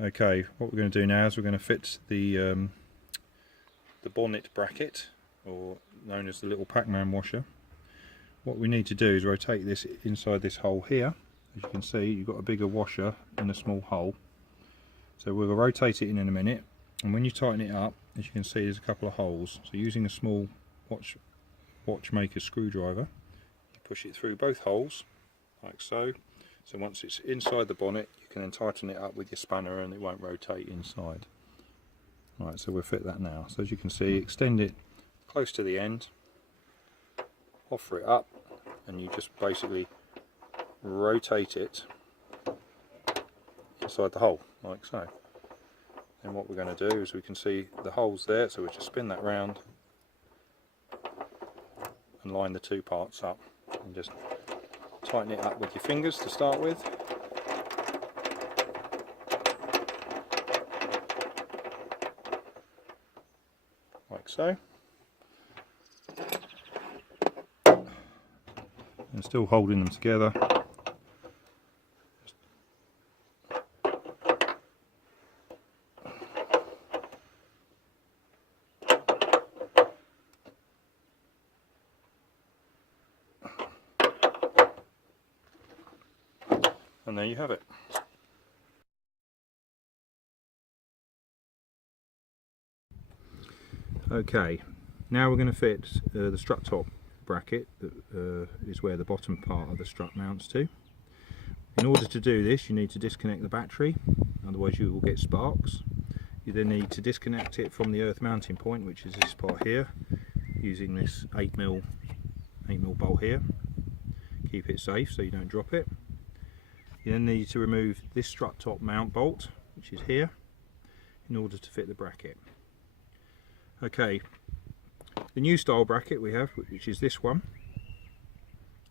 Okay, what we're going to do now is we're going to fit the bonnet bracket, or known as the little Pac-Man washer. What we need to do is rotate this inside this hole here. As you can see, you've got a bigger washer in a small hole. So we'll rotate it in a minute, and when you tighten it up, as you can see, there's a couple of holes. So using a small watchmaker screwdriver, you push it through both holes, like so. So once it's inside the bonnet, you can then tighten it up with your spanner and it won't rotate inside. Right, so we'll fit that now. So as you can see, extend it close to the end, offer it up, and you just basically rotate it inside the hole, like so. And what we're going to do is, we can see the holes there, so we'll just spin that round and line the two parts up, and just tighten it up with your fingers to start with. Like so. And still holding them together. And there you have it. Okay, now we're going to fit the strut top bracket that is where the bottom part of the strut mounts to. In order to do this, you need to disconnect the battery, otherwise you will get sparks. You then need to disconnect it from the earth mounting point, which is this part here, using this 8mm bolt here. Keep it safe so you don't drop it. You then need to remove this strut top mount bolt, which is here, in order to fit the bracket. Okay, the new style bracket we have, which is this one.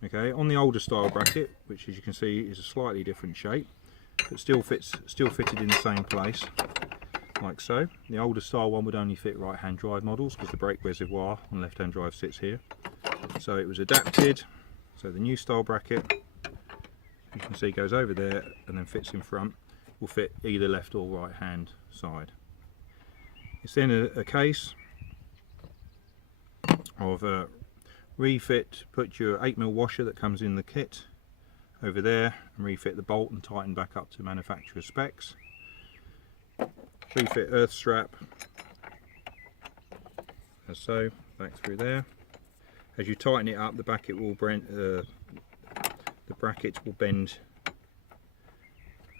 Okay, on the older style bracket, which as you can see is a slightly different shape, but still fitted in the same place, like so. The older style one would only fit right hand drive models, because the brake reservoir on left hand drive sits here. So it was adapted, so the new style bracket, you can see, goes over there and then fits in front, will fit either left or right hand side. It's then a case of refit, put your 8mm washer that comes in the kit over there and refit the bolt and tighten back up to manufacturer specs. Refit earth strap, as so, back through there. As you tighten it up, the bracket will bend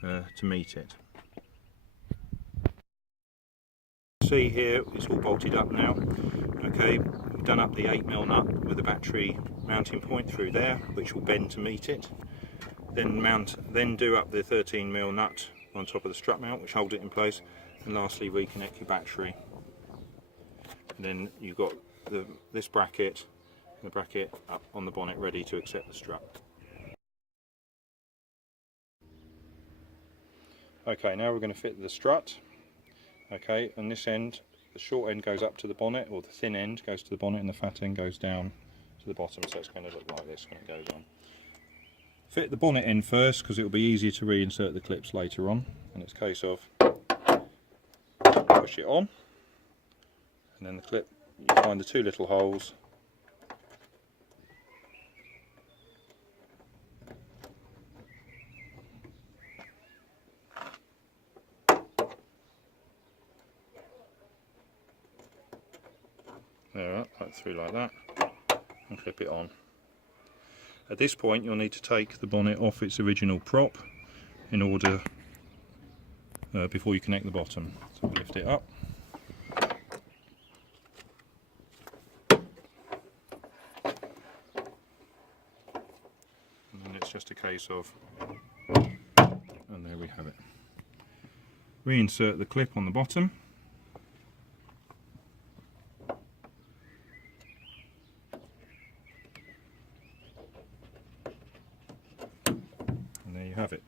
to meet it. See here, it's all bolted up now. Okay, we've done up the 8mm nut with the battery mounting point through there, which will bend to meet it. Then do up the 13mm nut on top of the strut mount, which hold it in place, and lastly reconnect your battery. And then you've got this bracket and the bracket up on the bonnet ready to accept the strut. Okay, now we're going to fit the strut. Okay, and this end, the short end goes up to the bonnet, or the thin end goes to the bonnet, and the fat end goes down to the bottom, so it's going to look like this when it goes on. Fit the bonnet end first, because it will be easier to reinsert the clips later on, and it's a case of push it on, and then the clip, you find the two little holes, right through like that, and clip it on. At this point you'll need to take the bonnet off its original prop in order before you connect the bottom. So lift it up, and then it's just a case of, and there we have it. Reinsert the clip on the bottom. And there you have it.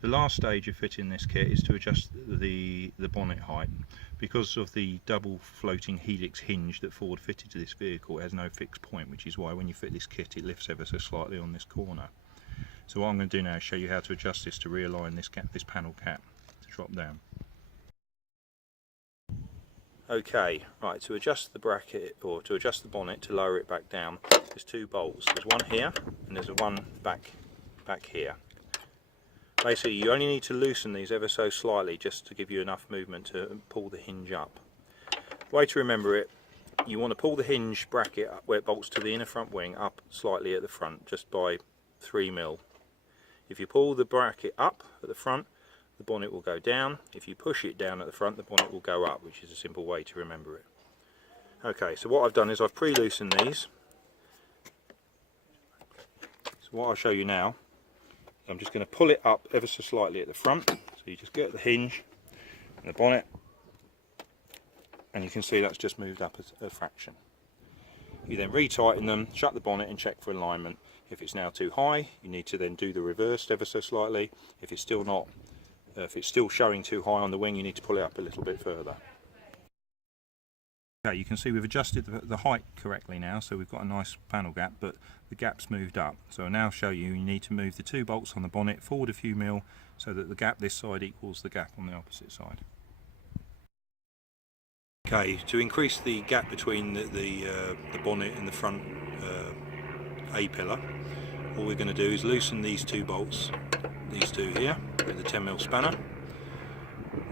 The last stage of fitting this kit is to adjust the bonnet height. Because of the double floating helix hinge that Ford fitted to this vehicle, it has no fixed point, which is why when you fit this kit it lifts ever so slightly on this corner. So what I'm going to do now is show you how to adjust this to realign this panel cap to drop down. Okay, right, to adjust the bracket, or to adjust the bonnet to lower it back down, there's two bolts. There's one here and there's one back here. Basically you only need to loosen these ever so slightly just to give you enough movement to pull the hinge up. The way to remember it, you want to pull the hinge bracket up where it bolts to the inner front wing up slightly at the front, just by 3mm. If you pull the bracket up at the front, the bonnet will go down. If you push it down at the front, the bonnet will go up, which is a simple way to remember it. Okay, so what I've done is I've pre-loosened these. So what I'll show you now, I'm just going to pull it up ever so slightly at the front. So you just get the hinge and the bonnet, and you can see that's just moved up a fraction. You then retighten them, shut the bonnet and check for alignment. If it's now too high, you need to then do the reverse ever so slightly. If it's still not, if it's still showing too high on the wing, you need to pull it up a little bit further. Okay, you can see we've adjusted the height correctly now, so we've got a nice panel gap, but the gap's moved up. So I'll now show you need to move the two bolts on the bonnet forward a few mil so that the gap this side equals the gap on the opposite side. Okay, to increase the gap between the bonnet and the front A-pillar, all we're going to do is loosen these two bolts, these two here, with the 10mm spanner.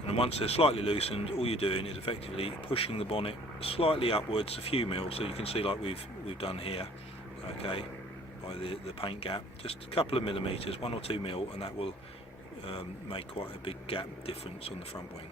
And once they're slightly loosened, all you're doing is effectively pushing the bonnet slightly upwards a few mils, so you can see like we've done here, okay, by the paint gap, just a couple of millimeters, 1 or 2 mil, and that will make quite a big gap difference on the front wing.